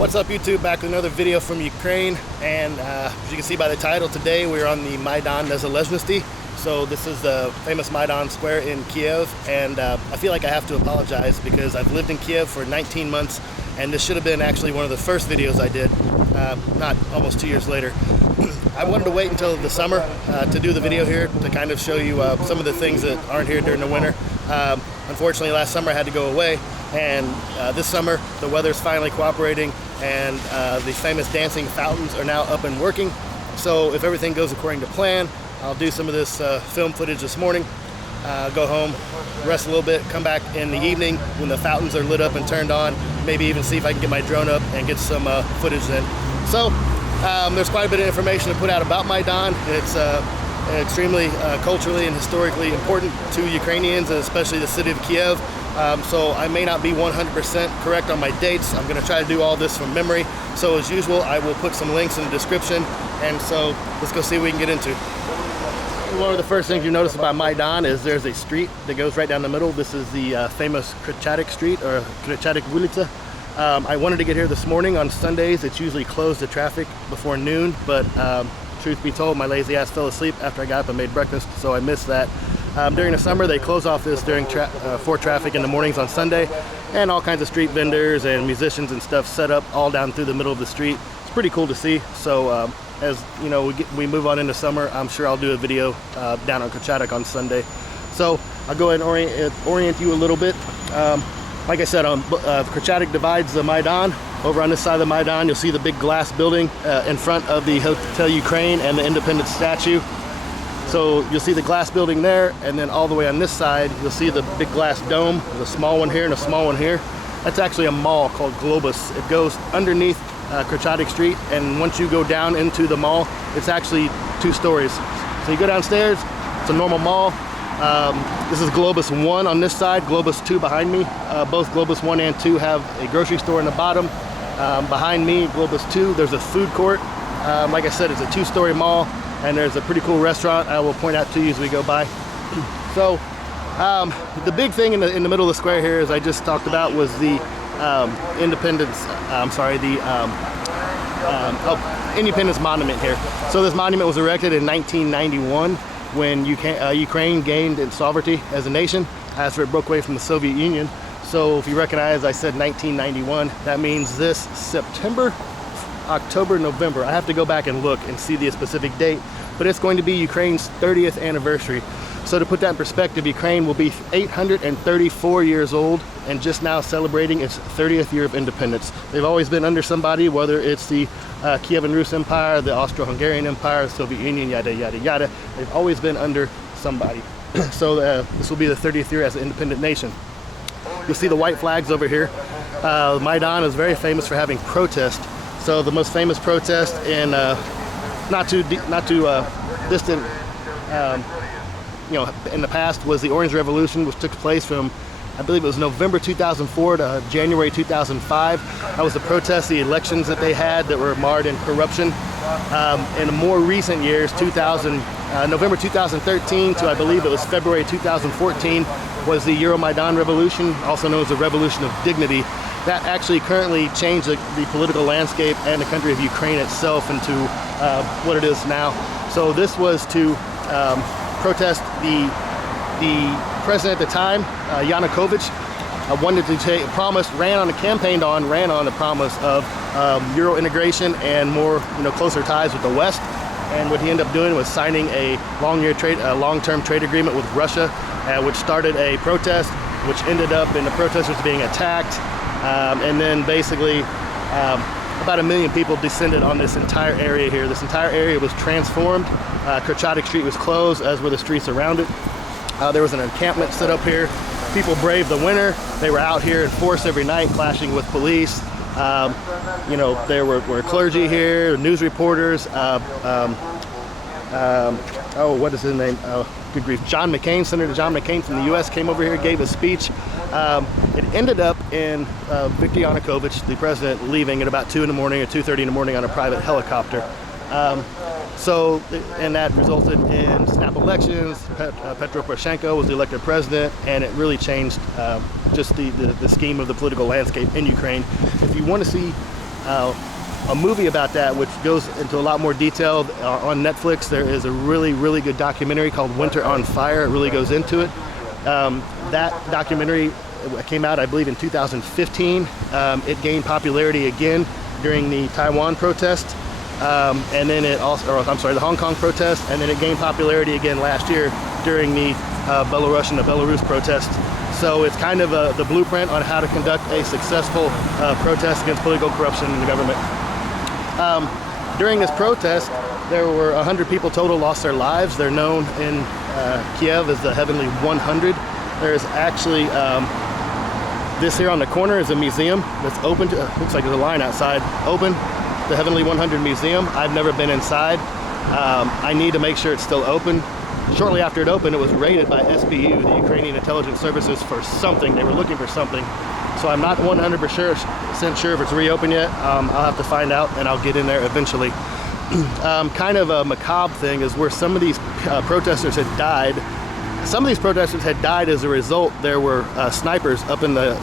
What's up, YouTube? Back with another video from Ukraine, and as you can see by the title, today we're on the Maidan Nezalezhnosti. So this is the famous Maidan Square in Kyiv, and I feel like I have to apologize because I've lived in Kyiv for 19 months, and this should have been actually one of the first videos I did, not almost 2 years later. I wanted to wait until the summer to do the video here to kind of show you some of the things that aren't here during the winter. Unfortunately, last summer I had to go away, and this summer the weather's finally cooperating, and the famous dancing fountains are now up and working. So if everything goes according to plan, I'll do some of this film footage this morning, go home, rest a little bit, come back in the evening when the fountains are lit up and turned on, maybe even see if I can get my drone up and get some footage in. So there's quite a bit of information to put out about Maidan. It's extremely culturally and historically important to Ukrainians, and especially the city of Kyiv. So I may not be 100% correct on my dates. I'm going to try to do all this from memory. So as usual, I will put some links in the description. And so let's go see what we can get into. One of the first things you notice about Maidan is there's a street that goes right down the middle. This is the famous Khreschatyk street, or Khreschatyk ulica. I wanted to get here this morning. On Sundays, it's usually closed to traffic before noon, but truth be told, my lazy ass fell asleep after I got up and made breakfast, so I missed that. During the summer, they close off this for traffic in the mornings on Sunday, and all kinds of street vendors and musicians and stuff set up all down through the middle of the street. It's pretty cool to see. So as you know, we move on into summer, I'm sure I'll do a video down on Khreschatyk on Sunday. So I'll go ahead and orient you a little bit. Like I said, Khreschatyk divides the Maidan. Over on this side of the Maidan, you'll see the big glass building in front of the Hotel Ukraine and the Independence statue. So you'll see the glass building there, and then all the way on this side, you'll see the big glass dome, the small one here and a small one here. That's actually a mall called Globus. It goes underneath Khreshchatyk Street, and once you go down into the mall, it's actually 2 stories. So you go downstairs, it's a normal mall. This is Globus 1 on this side, Globus 2 behind me. Both Globus 1 and 2 have a grocery store in the bottom. Behind me, Globus 2, there's a food court. Like I said, it's a 2-story mall, and there's a pretty cool restaurant I will point out to you as we go by. So the big thing in the middle of the square here, as I just talked about, was the Independence Monument here. So this monument was erected in 1991 when Ukraine gained its sovereignty as a nation after it broke away from the Soviet Union. So if you recognize, I said 1991, that means this September, October, November. I have to go back and look and see the specific date, but it's going to be Ukraine's 30th anniversary. So to put that in perspective, Ukraine will be 834 years old and just now celebrating its 30th year of independence. They've always been under somebody, whether it's the Kievan Rus Empire, the Austro-Hungarian Empire, the Soviet Union, yada, yada, yada. They've always been under somebody. So this will be the 30th year as an independent nation. You'll see the white flags over here. Maidan is very famous for having protests. So the most famous protest in not too distant, in the past was the Orange Revolution, which took place from, I believe it was November 2004 to January 2005. That was the protest, the elections that they had that were marred in corruption. In more recent years, November 2013 to I believe it was February 2014 was the Euromaidan Revolution, also known as the Revolution of Dignity. That actually currently changed the political landscape and the country of Ukraine itself into what it is now. So this was to protest the president at the time, Yanukovych, wanted to ran on the promise of Euro integration and more closer ties with the West. And what he ended up doing was signing a long-term trade agreement with Russia, which started a protest, which ended up in the protesters being attacked. And then basically about 1 million people descended on this entire area here. This entire area was transformed. Khreshchatyk Street was closed, as were the streets around it. There was an encampment set up here. People braved the winter. They were out here in force every night, clashing with police. There were clergy here, news reporters. What is his name? Good grief. Senator John McCain from the U.S. came over here, gave a speech. It ended up in Viktor Yanukovych, the president, leaving at about 2 in the morning or 2:30 in the morning on a private helicopter. And that resulted in snap elections. Petro Poroshenko was the elected president, and it really changed just the scheme of the political landscape in Ukraine. If you want to see a movie about that, which goes into a lot more detail on Netflix. There is a really, really good documentary called Winter on Fire. It really goes into it. That documentary came out, I believe, in 2015. It gained popularity again during the Taiwan protest, and then it also, or I'm sorry, the Hong Kong protest, and then it gained popularity again last year during the Belarus protest. So it's kind of the blueprint on how to conduct a successful protest against political corruption in the government. During this protest, there were 100 people total lost their lives. They're known in Kiev as the Heavenly 100. There's actually, this here on the corner is a museum that's open to, looks like there's a line outside, open, the Heavenly 100 Museum. I've never been inside. I need to make sure it's still open. Shortly after it opened, it was raided by SBU, the Ukrainian Intelligence Services, for something. They were looking for something. So I'm not 100% sure if it's reopened yet. I'll have to find out, and I'll get in there eventually. Kind of a macabre thing is where some of these protesters had died. Some of these protesters had died as a result. There were snipers up in the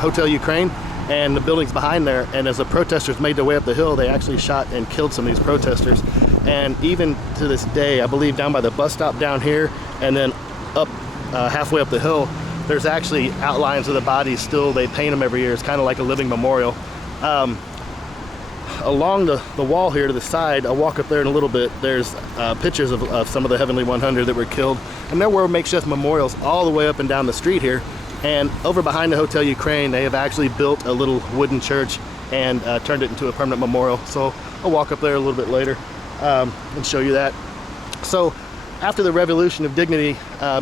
Hotel Ukraine, and the buildings behind there, and as the protesters made their way up the hill, they actually shot and killed some of these protesters. And even to this day, I believe down by the bus stop down here, and then up halfway up the hill, there's actually outlines of the bodies still. They paint them every year. It's kind of like a living memorial. Along the wall here to the side, I'll walk up there in a little bit, there's pictures of some of the Heavenly 100 that were killed, and there were makeshift memorials all the way up and down the street here. And over behind the Hotel Ukraine, they have actually built a little wooden church and turned it into a permanent memorial. So I'll walk up there a little bit later and show you that. So after the Revolution of Dignity, the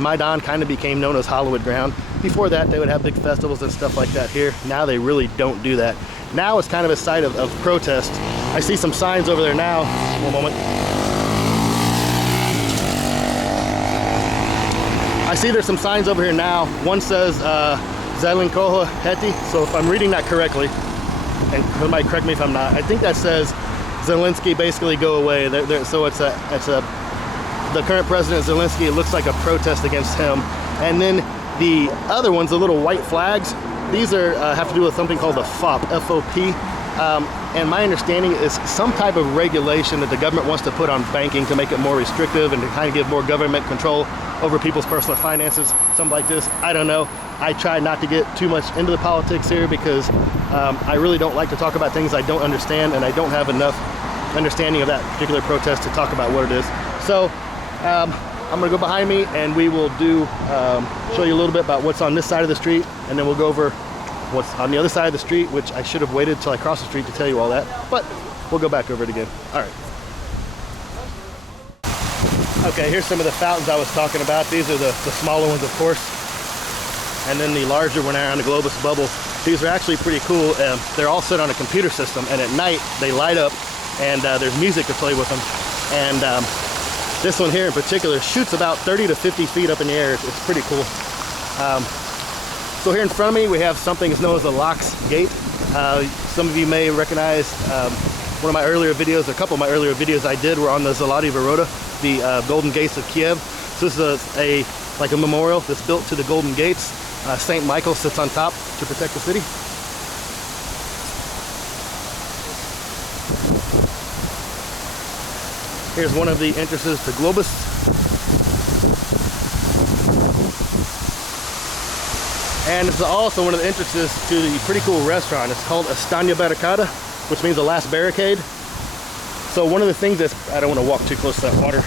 Maidan kind of became known as hallowed ground. Before that, they would have big festivals and stuff like that here. Now they really don't do that. Now it's kind of a site of protest. I see some signs over there now. One moment. I see there's some signs over here now. One says Khreschatyk, so if I'm reading that correctly, and somebody correct me if I'm not, I think that says Zelensky basically go away. So it's the current president Zelensky. It looks like a protest against him. And then the other ones, the little white flags, these are have to do with something called the FOP, F-O-P. And my understanding is some type of regulation that the government wants to put on banking to make it more restrictive and to kind of give more government control over people's personal finances, something like this. I don't know. I try not to get too much into the politics here because I really don't like to talk about things I don't understand, and I don't have enough understanding of that particular protest to talk about what it is. So I'm gonna go behind me and we will show you a little bit about what's on this side of the street, and then we'll go over what's on the other side of the street, which I should have waited till I crossed the street to tell you all that, but we'll go back over it again. All right. Okay, here's some of the fountains I was talking about. These are the smaller ones, of course. And then the larger one around the Globus bubble. These are actually pretty cool. They're all set on a computer system, and at night they light up, and there's music to play with them. And this one here in particular shoots about 30 to 50 feet up in the air. It's pretty cool. So here in front of me we have something that's known as the Locks Gate. Some of you may recognize one of my earlier videos, a couple of my earlier videos I did were on the Zloty Voroта, the Golden Gates of Kiev. So this is like a memorial that's built to the Golden Gates. St. Michael sits on top to protect the city. Here's one of the entrances to Globus. And it's also one of the entrances to the pretty cool restaurant. It's called Ostanya Barricada, which means the last barricade. So one of the things I don't want to walk too close to that water.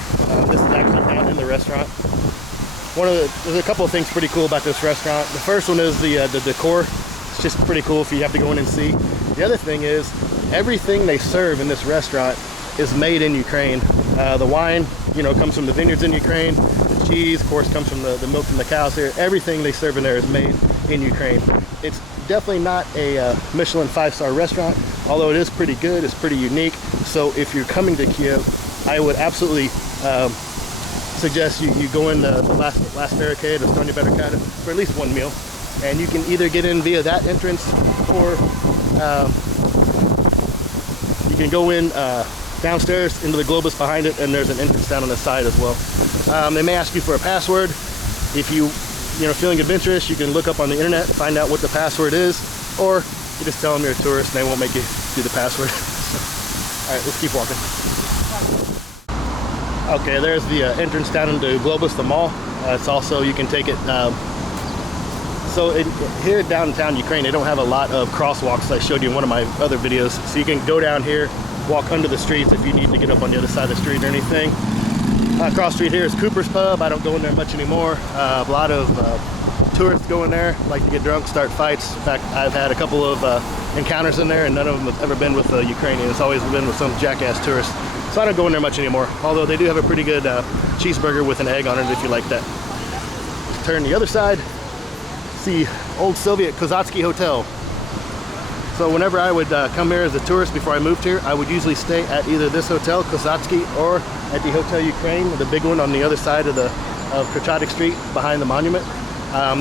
This is actually down in the restaurant. There's a couple of things pretty cool about this restaurant. The first one is the decor. It's just pretty cool if you have to go in and see. The other thing is everything they serve in this restaurant is made in Ukraine. The wine, comes from the vineyards in Ukraine. The cheese, of course, comes from the milk from the cows here. Everything they serve in there is made in Ukraine. It's definitely not a Michelin 5-star restaurant, although it is pretty good. It's pretty unique. So if you're coming to Kiev, I would absolutely suggest you go in the last barricade, Ostanya Barricada, for at least one meal. And you can either get in via that entrance, or you can go in downstairs into the Globus behind it, and there's an entrance down on the side as well. They may ask you for a password. If you're feeling adventurous, you can look up on the internet and find out what the password is, or You just tell them you're a tourist and they won't make you do the password. All right, let's keep walking. Okay, there's the entrance down into Globus, the mall. It's also, you can take it, so here downtown Ukraine, they don't have a lot of crosswalks. I showed you in one of my other videos. So you can go down here, walk under the streets if you need to get up on the other side of the street or anything. Across the street here is Cooper's Pub. I don't go in there much anymore. A lot of tourists go in there, like to get drunk, start fights. In fact, I've had a couple of encounters in there, and none of them have ever been with Ukrainians. It's always been with some jackass tourist. So I don't go in there much anymore, although they do have a pretty good cheeseburger with an egg on it if you like that. Turn the other side, see old Soviet Khreschatyk Hotel. So whenever I would come here as a tourist before I moved here, I would usually stay at either this hotel, Khreschatyk, or at the Hotel Ukraine, the big one on the other side of Khreschatyk Street behind the monument.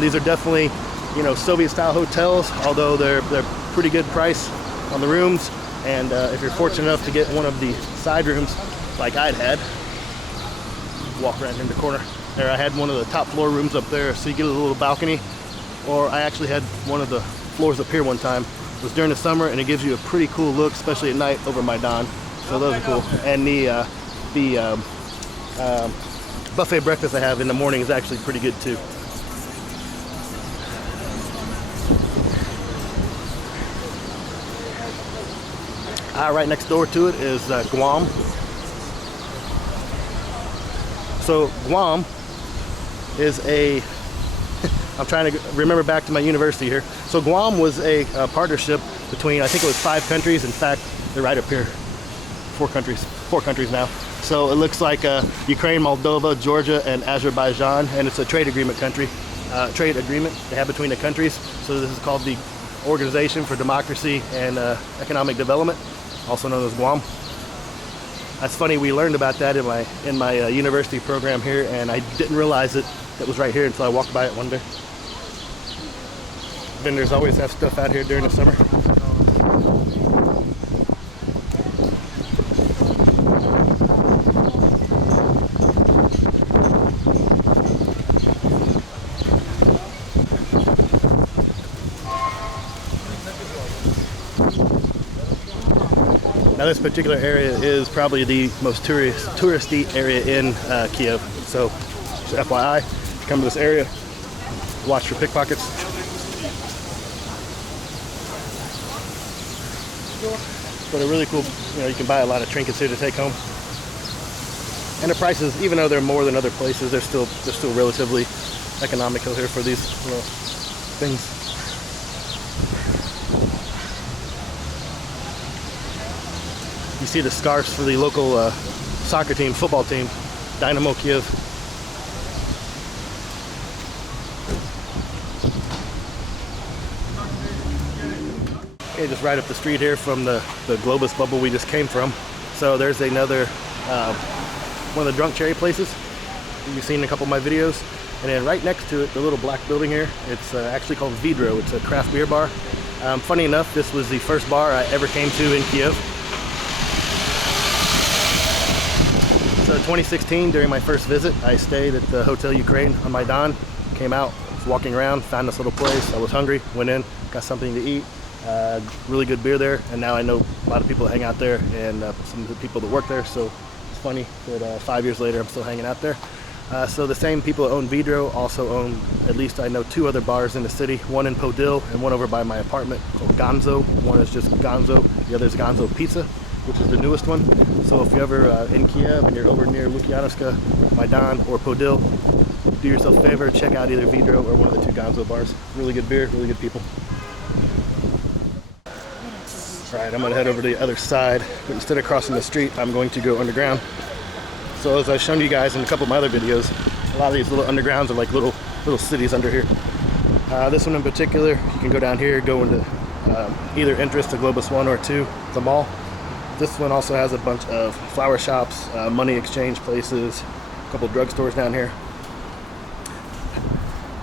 These are definitely, you know, Soviet-style hotels, although they're pretty good price on the rooms. And if you're fortunate enough to get one of the side rooms, like I'd had, walk right in the corner there. I had one of the top floor rooms up there, so you get a little balcony. Or I actually had one of the floors up here one time. It was during the summer, and it gives you a pretty cool look, especially at night over Maidan. So those are cool. And the buffet breakfast I have in the morning is actually pretty good too. Right next door to it is Guam. So Guam is a, I'm trying to remember back to my university here. So Guam was a partnership between, I think it was 5 countries. In fact, they're right up here. 4 countries now. So it looks like Ukraine, Moldova, Georgia, and Azerbaijan, and it's a trade agreement trade agreement they have between the countries. So this is called the Organization for Democracy and Economic Development, also known as Guam. That's funny, we learned about that in my university program here, and I didn't realize it was right here until I walked by it one day. Vendors always have stuff out here during the summer. Now this particular area is probably the most touristy area in Kyiv. So just FYI, come to this area, watch for pickpockets. But a really cool, you know, you can buy a lot of trinkets here to take home. And the prices, even though they're more than other places, they're still relatively economical here for these little things. You see the scarves for the local soccer team, football team, Dynamo Kyiv. Okay, just right up the street here from the Globus bubble we just came from. So there's another one of the drunk cherry places you've seen in a couple of my videos. And then right next to it, the little black building here, it's actually called Vidro. It's a craft beer bar. Funny enough, this was the first bar I ever came to in Kyiv. So 2016, during my first visit, I stayed at the Hotel Ukraine on Maidan, came out, was walking around, found this little place. I was hungry, went in, got something to eat. Really good beer there, and now I know a lot of people that hang out there and some of the people that work there, so it's funny that 5 years later I'm still hanging out there. So the same people that own Vidro also own, at least I know, 2 other bars in the city, one in Podil and one over by my apartment called Gonzo. One is just Gonzo, the other is Gonzo Pizza, which is the newest one. So if you're ever in Kyiv and you're over near Lukyanovska, Maidan, or Podil, do yourself a favor, check out either Vidro or one of the 2 Gonzo bars. Really good beer, really good people. All right, I'm gonna head over to the other side, but instead of crossing the street, I'm going to go underground. So as I've shown you guys in a couple of my other videos, a lot of these little undergrounds are like little cities under here. This one in particular, you can go down here, go into either entrance to Globus 1 or 2, the mall. This one also has a bunch of flower shops, money exchange places, a couple of drugstores down here.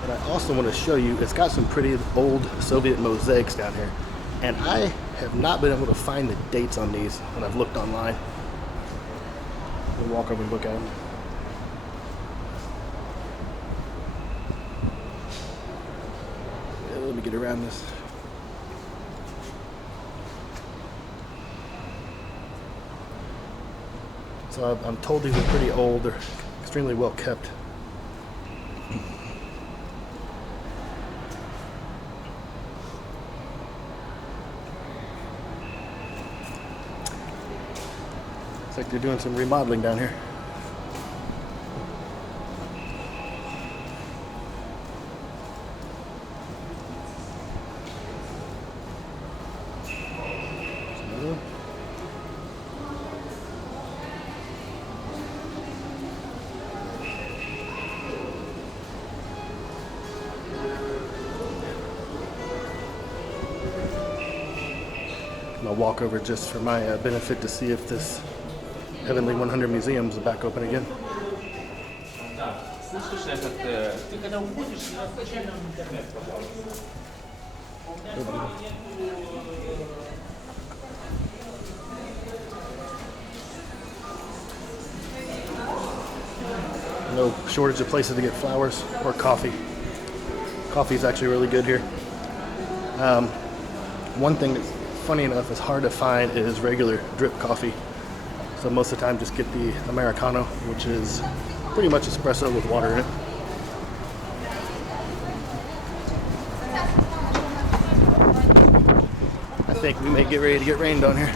But I also want to show you, it's got some pretty old Soviet mosaics down here. And I have not been able to find the dates on these when I've looked online. We'll walk over and look at them. Yeah, let me get around this. So I'm told these are pretty old. They're extremely well kept. Looks like they're doing some remodeling down here. I'll walk over just for my benefit to see if this Heavenly 100 Museum is back open again. No shortage of places to get flowers or coffee. Coffee is actually really good here. One thing that's funny enough is hard to find is regular drip coffee. So most of the time just get the Americano, which is pretty much espresso with water in it. I think we may get ready to get rained on here.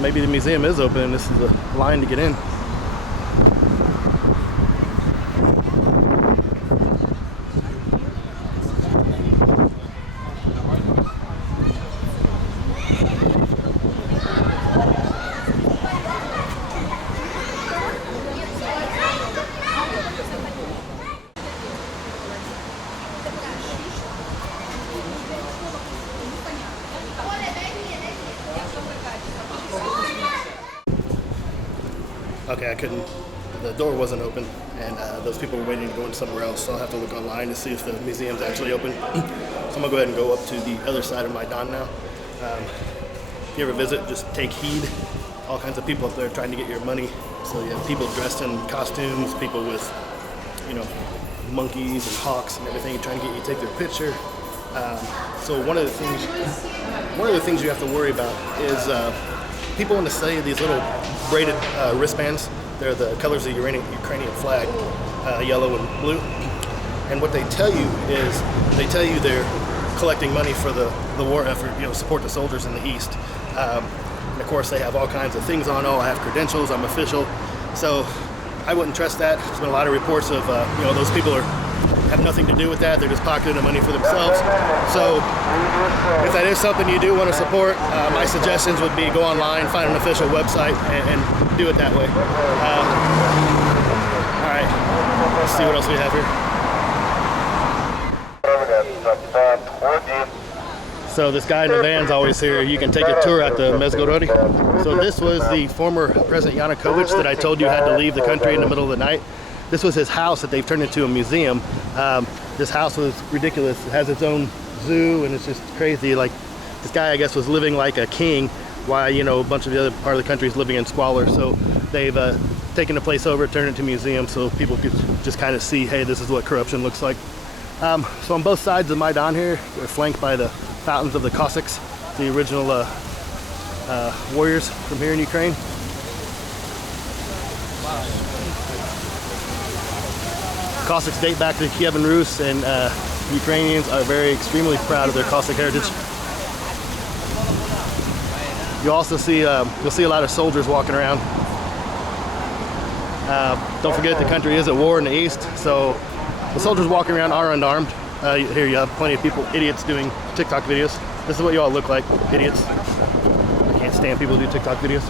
Maybe the museum is open and this is a line to get in. Okay, I couldn't, the door wasn't open, and those people were waiting to go in somewhere else, so I'll have to look online to see if the museum's actually open. So I'm gonna go ahead and go up to the other side of Maidan now. If you ever visit, just take heed. All kinds of people up there trying to get your money. So you have people dressed in costumes, people with, you know, monkeys and hawks and everything trying to get you to take their picture. So one of the things you have to worry about is people want to sell you these little braided wristbands. They're the colors of the Ukrainian flag, yellow and blue. And what they tell you is, they tell you they're collecting money for the war effort, you know, support the soldiers in the East. And of course they have all kinds of things on, oh, I have credentials, I'm official. So I wouldn't trust that. There's been a lot of reports of, you know, those people have nothing to do with that. They're just pocketing the money for themselves. So if that is something you do want to support, my suggestions would be go online, find an official website, and do it that way. All right, let's see what else we have here. So this guy in the van's always here. You can take a tour at the Mezgorody. So this was the former President Yanukovych that I told you had to leave the country in the middle of the night. This was his house that they've turned into a museum. This house was ridiculous. It has its own zoo and it's just crazy. Like, this guy, I guess, was living like a king while, you know, a bunch of the other part of the country is living in squalor. So they've taken the place over, turned it into a museum so people could just kind of see, hey, this is what corruption looks like. So on both sides of Maidan here, we're flanked by the fountains of the Cossacks, the original warriors from here in Ukraine. Cossacks date back to Kiev and Rus, and Ukrainians are extremely proud of their Cossack heritage. You also see, you'll see a lot of soldiers walking around. Don't forget the country is at war in the east, so the soldiers walking around are unarmed. Here you have plenty of people, idiots, doing TikTok videos. This is what you all look like, idiots. I can't stand people who do TikTok videos.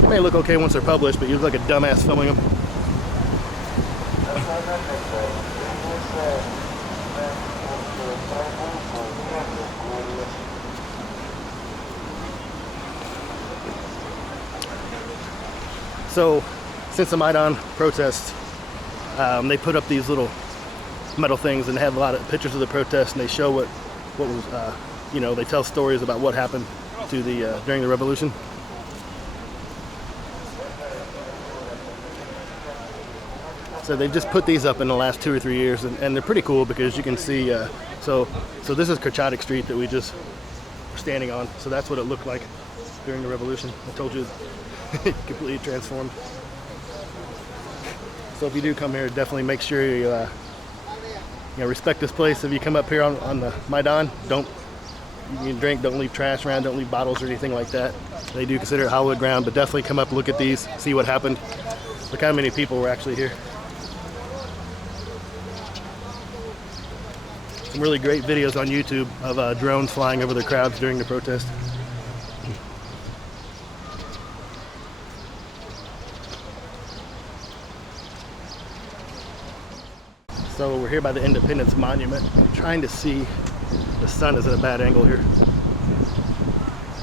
They may look okay once they're published, but you look like a dumbass filming them. So, since the Maidan protests, they put up these little metal things and have a lot of pictures of the protest, and they show what was, you know, they tell stories about what happened to the during the revolution. So they've just put these up in the last 2 or 3 years, and they're pretty cool because you can see. So this is Khreshchatyk Street that we just were standing on. So that's what it looked like during the revolution. I told you, it completely transformed. So if you do come here, definitely make sure you respect this place. If you come up here on the Maidan, you drink, don't leave trash around, don't leave bottles or anything like that. They do consider it hallowed ground, but definitely come up, look at these, see what happened. Look how many people were actually here. Some really great videos on YouTube of drones flying over the crowds during the protest. So we're here by the Independence Monument. I'm trying to see, the sun is at a bad angle here.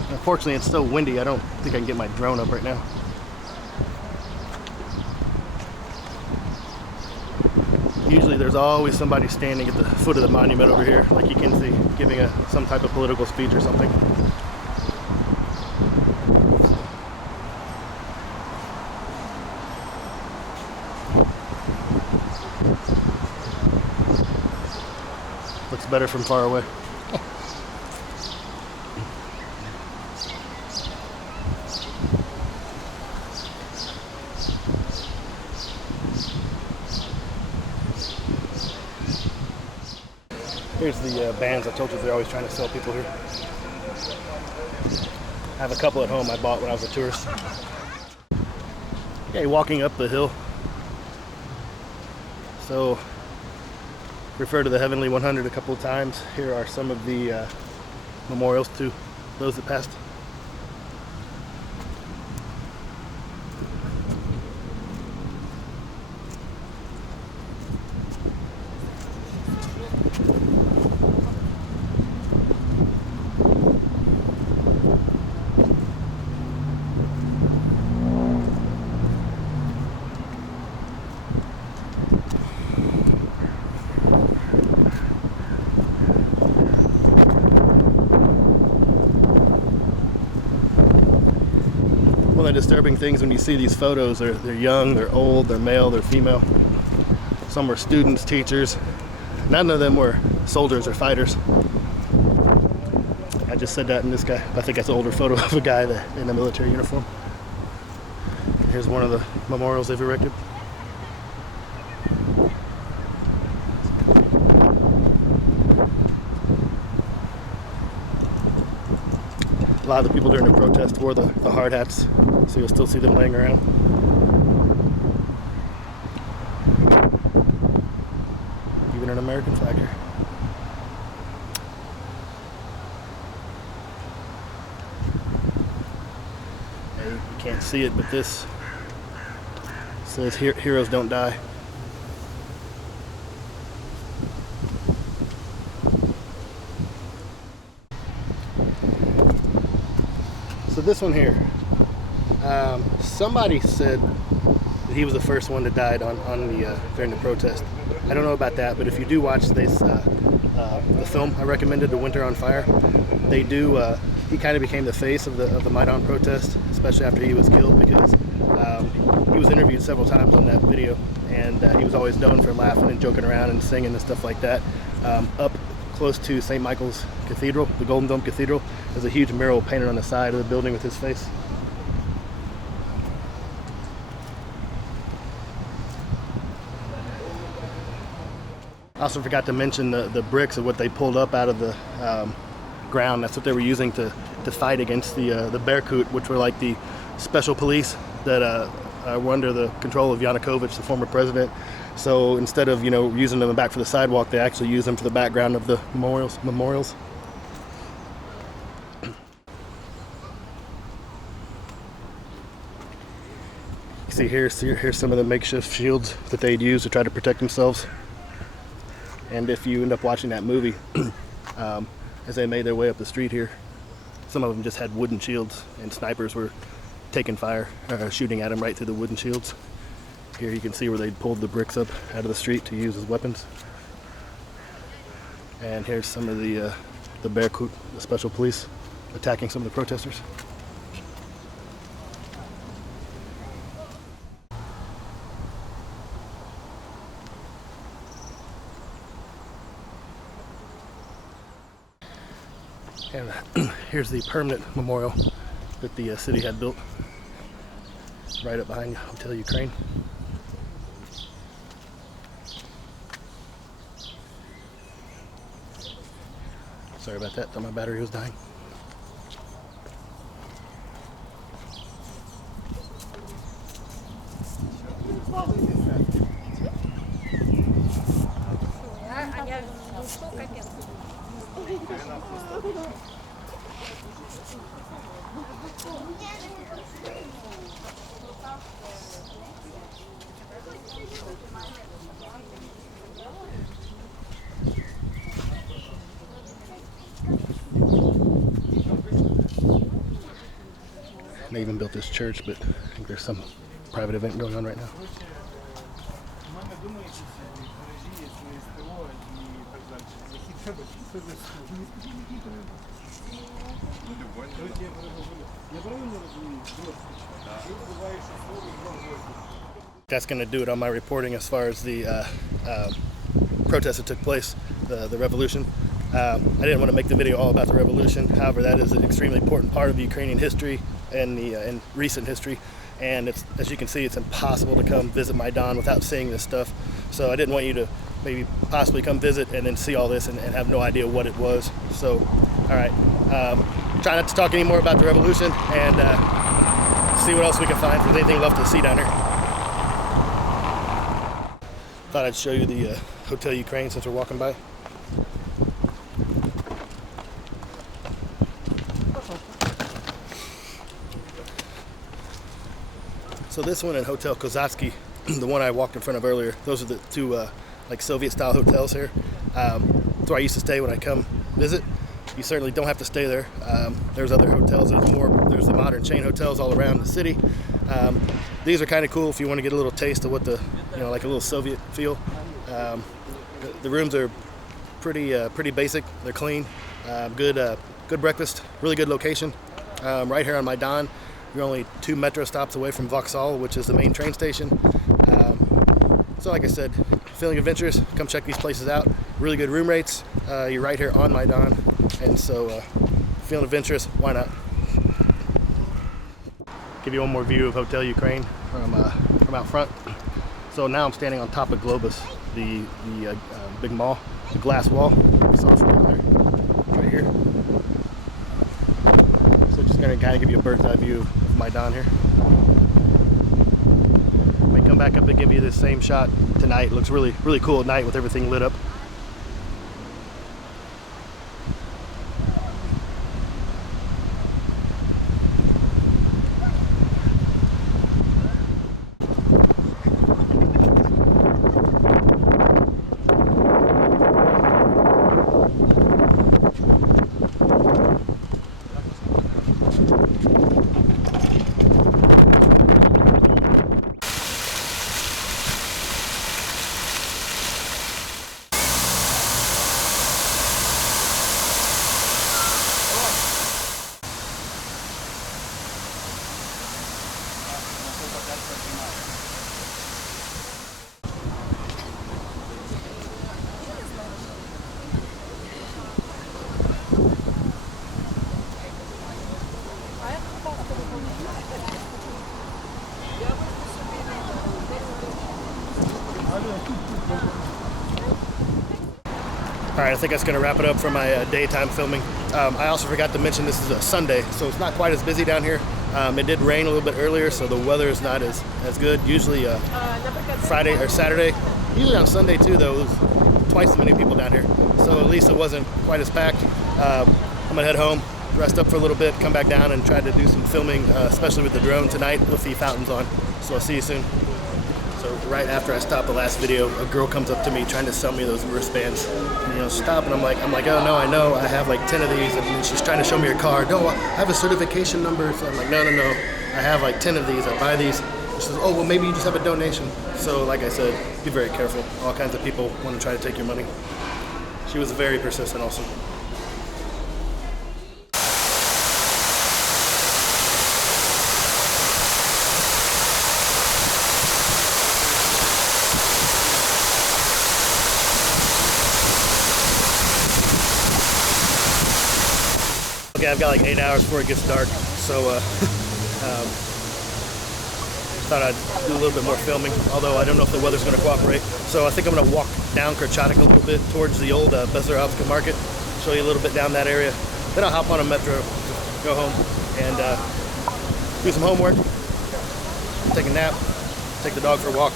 Unfortunately, it's so windy, I don't think I can get my drone up right now. Usually there's always somebody standing at the foot of the monument over here, like you can see, giving some type of political speech or something. Looks better from far away. Here's the bands. I told you they're always trying to sell people here. I have a couple at home I bought when I was a tourist. Okay, walking up the hill. So, refer to the Heavenly 100 a couple of times. Here are some of the memorials to those that passed. One of the disturbing things when you see these photos, they're young, they're old, they're male, they're female. Some were students, teachers. None of them were soldiers or fighters. I just said that in this guy. I think that's an older photo of a guy in a military uniform. Here's one of the memorials they've erected. A lot of the people during the protest wore the hard hats, so you'll still see them laying around. Even an American flag here. You can't see it, but this says "Heroes don't die." So this one here, somebody said that he was the first one that died during the protest. I don't know about that, but if you do watch this, the film I recommended, The Winter on Fire, they do. He kind of became the face of the Maidan protest, especially after he was killed, because he was interviewed several times on that video, and he was always known for laughing and joking around and singing and stuff like that. Up close to St. Michael's Cathedral, the Golden Dome Cathedral, there's a huge mural painted on the side of the building with his face. I also forgot to mention the bricks of what they pulled up out of the ground. That's what they were using to fight against the Berkut, which were like the special police that were under the control of Yanukovych, the former president. So instead of using them back for the sidewalk, they actually use them for the background of the memorials. See here's some of the makeshift shields that they'd use to try to protect themselves. And if you end up watching that movie, as they made their way up the street here, some of them just had wooden shields, and snipers were taking fire, shooting at them right through the wooden shields. Here you can see where they pulled the bricks up out of the street to use as weapons. And here's some of the Berkut, the special police, attacking some of the protesters. And here's the permanent memorial that the city had built right up behind Hotel Ukraine. Sorry about that, thought my battery was dying. They even built this church, but I think there's some private event going on right now. That's going to do it on my reporting as far as the protest that took place, the revolution. I didn't want to make the video all about the revolution. However, that is an extremely important part of Ukrainian history and in recent history. And it's, as you can see, it's impossible to come visit Maidan without seeing this stuff. So I didn't want you to maybe possibly come visit and then see all this and have no idea what it was. So, all right, try not to talk any more about the revolution and see what else we can find if there's anything left to see down here. Thought I'd show you the Hotel Ukraine since we're walking by. So this one and Hotel Khreschatyk, the one I walked in front of earlier, those are the two like Soviet-style hotels here. That's where I used to stay when I come visit. You certainly don't have to stay there. There's other hotels. There's the modern chain hotels all around the city. These are kind of cool if you want to get a little taste of what the, like a little Soviet feel. The rooms are pretty basic. They're clean. Good breakfast. Really good location. Right here on Maidan. You're only 2 metro stops away from Vauxhall, which is the main train station. So like I said, feeling adventurous, come check these places out. Really good room rates. You're right here on Maidan. And so feeling adventurous, why not? Give you one more view of Hotel Ukraine from out front. So now I'm standing on top of Globus, the big mall, the glass wall. You saw it from down there, right here. So just gonna kind of give you a bird's eye view of Maidan here. May come back up and give you the same shot tonight. It looks really cool at night with everything lit up. All right, I think that's going to wrap it up for my daytime filming. I also forgot to mention this is a Sunday, so it's not quite as busy down here. It did rain a little bit earlier, so the weather is not as good. Usually Friday or Saturday. Usually on Sunday too, though, there's twice as many people down here. So at least it wasn't quite as packed. I'm going to head home, rest up for a little bit, come back down and try to do some filming, especially with the drone tonight with the fountains on. So I'll see you soon. So right after I stopped the last video, a girl comes up to me trying to sell me those wristbands. And, stop. And I'm like, oh no, I know. I have like 10 of these. And she's trying to show me her card. No, I have a certification number. So I'm like, no. I have like 10 of these. I buy these She says, oh, well, maybe you just have a donation. So like I said, be very careful. All kinds of people want to try to take your money. She was very persistent also. Okay, I've got like 8 hours before it gets dark, so thought I'd do a little bit more filming, although I don't know if the weather's going to cooperate. So I think I'm going to walk down Khreshchatyk a little bit towards the old Bessarabsky Market, show you a little bit down that area. Then I'll hop on a metro, go home, and do some homework, take a nap, take the dog for a walk,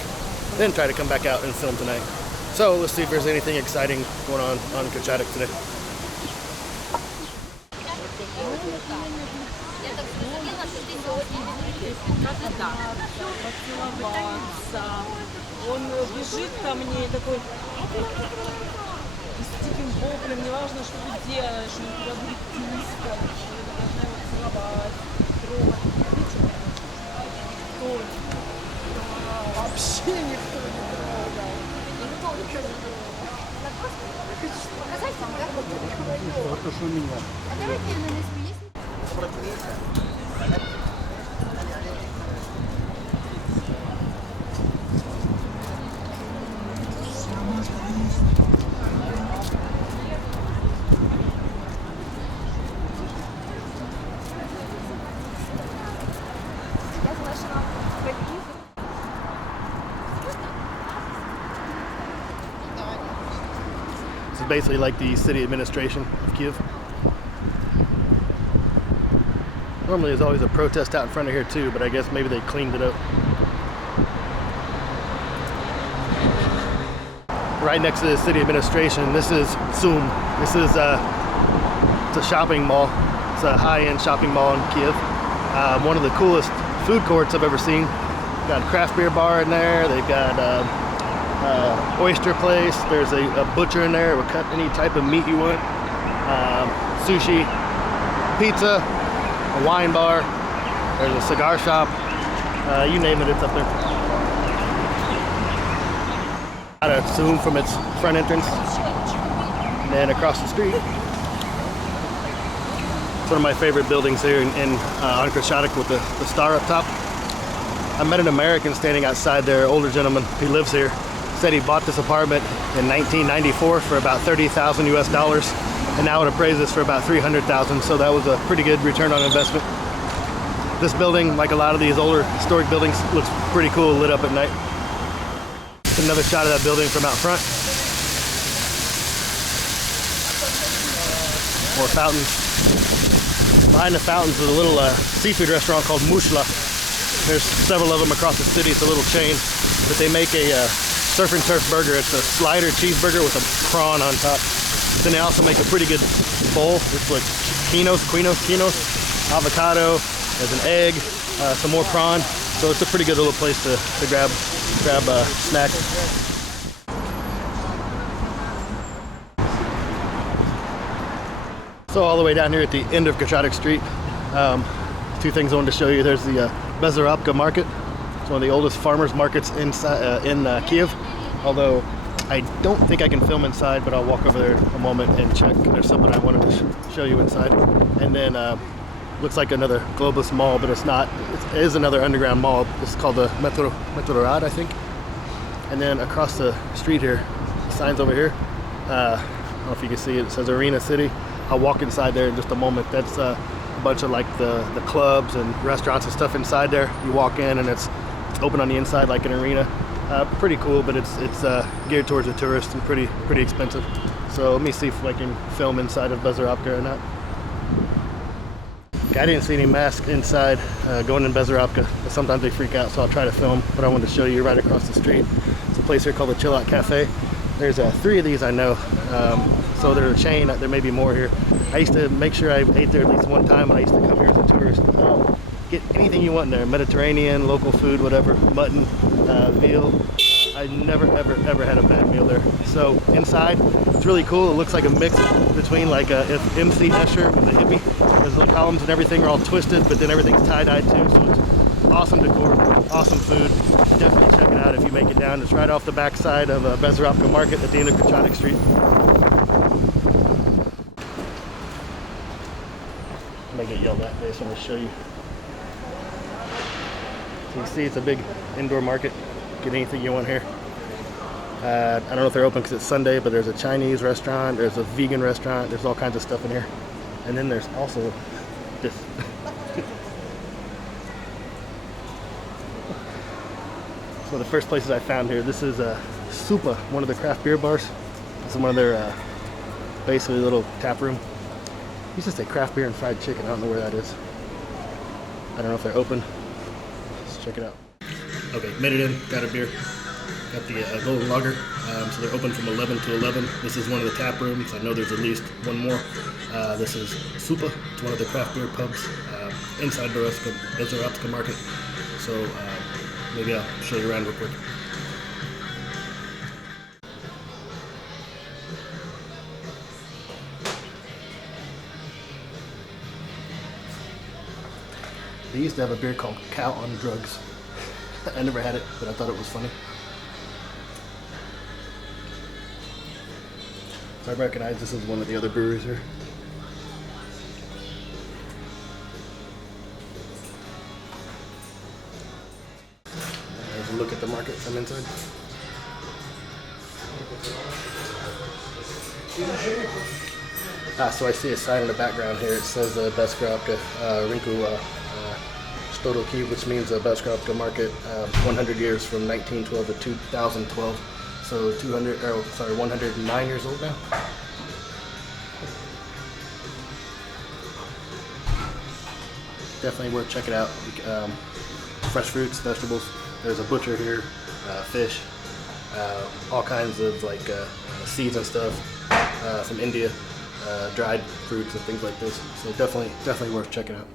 then try to come back out and film tonight. So let's see if there's anything exciting going on Khreshchatyk today. Да, поцеловаться. Он бежит ко мне такой с диким воплем, неважно, что ты делаешь, он тебя будет тискать, ты должна его целовать, трогать. Никто не трогал. Вообще никто не трогал. Показать вам, да? Вот то, что у меня. А давайте я на лесу есть? This is basically like the city administration of Kyiv. Normally there's always a protest out in front of here too, but I guess maybe they cleaned it up. Right next to the city administration, this is Zoom. This is it's a shopping mall. It's a high-end shopping mall in Kyiv. One of the coolest food courts I've ever seen. Got a craft beer bar in there. They've got oyster place. There's a butcher in there. Will cut any type of meat you want. Sushi, pizza, a wine bar. There's a cigar shop. You name it, it's up there. Got a Zoom from its front entrance, and then across the street. It's one of my favorite buildings here on Khreschatyk with the star up top. I met an American standing outside there, older gentleman. He lives here. Said he bought this apartment in 1994 for about $30,000 US, and now it appraises for about $300,000. So that was a pretty good return on investment. This building, like a lot of these older historic buildings, looks pretty cool lit up at night. Another shot of that building from out front. More fountains. Behind the fountains is a little seafood restaurant called Mushla. There's several of them across the city. It's a little chain, but they make a surf and turf burger. It's a slider cheeseburger with a prawn on top. Then they also make a pretty good bowl. It's like quinoa, avocado. There's an egg, some more prawn. So it's a pretty good little place to grab a snack. So all the way down here at the end of Khreshchatyk Street, two things I wanted to show you. There's the Bessarabsky Market. It's one of the oldest farmers markets in Kyiv. Although I don't think I can film inside, but I'll walk over there in a moment and check. There's something I wanted to show you inside. And then looks like another Globus mall, but it's not. It is another underground mall. It's called the Metro Rad, I think. And then across the street here, the sign's over here. I don't know if you can see it. It says Arena City. I'll walk inside there in just a moment. That's a bunch of like the clubs and restaurants and stuff inside there. You walk in and it's open on the inside like an arena. Pretty cool, but it's geared towards the tourist and pretty expensive. So let me see if I can film inside of Besarabsky or not. I didn't see any masks inside going in Bessarabsky. Sometimes they freak out, so I'll try to film. But I wanted to show you right across the street. It's a place here called the Chill Out Cafe. There's 3 of these I know. So they're a chain. There may be more here. I used to make sure I ate there at least one time when I used to come here as a tourist. Get anything you want in there. Mediterranean, local food, whatever. Mutton, veal. I never ever had a bad meal there. So inside, it's really cool. It looks like a mix between like if MC Escher with a hippie. Because the columns and everything are all twisted, but then everything's tie-dyed too. So it's Awesome decor, awesome food. Definitely check it out if you make it down. It's right off the backside of Bessarabsky Market at the end of Khreschatyk Street. I may get yelled at today, so I'm going to show you. So you see it's a big indoor market. Get anything you want here. I don't know if they're open because it's Sunday, but there's a Chinese restaurant, there's a vegan restaurant, there's all kinds of stuff in here. And then there's also this. So the first places I found here, this is Supa, one of the craft beer bars. This is one of their basically little tap room. Used to say craft beer and fried chicken. I don't know where that is. I don't know if they're open. Let's check it out. Okay, made it in, got a beer. Got the golden lager. So they're open from 11 to 11. This is one of the tap rooms. I know there's at least one more. This is Supa. It's one of the craft beer pubs inside Bessarabsky Market. So maybe I'll show you around real quick. They used to have a beer called Cow on Drugs. I never had it, but I thought it was funny. So I recognize this is one of the other breweries here. There's a look at the market from inside. So I see a sign in the background here. It says Besarabsky Kyiv, which means Bessarabsky Market, 100 years from 1912 to 2012. So 109 years old now. Definitely worth checking out. Fresh fruits, vegetables. There's a butcher here, fish, all kinds of like seeds and stuff from India, dried fruits and things like this. So definitely worth checking out.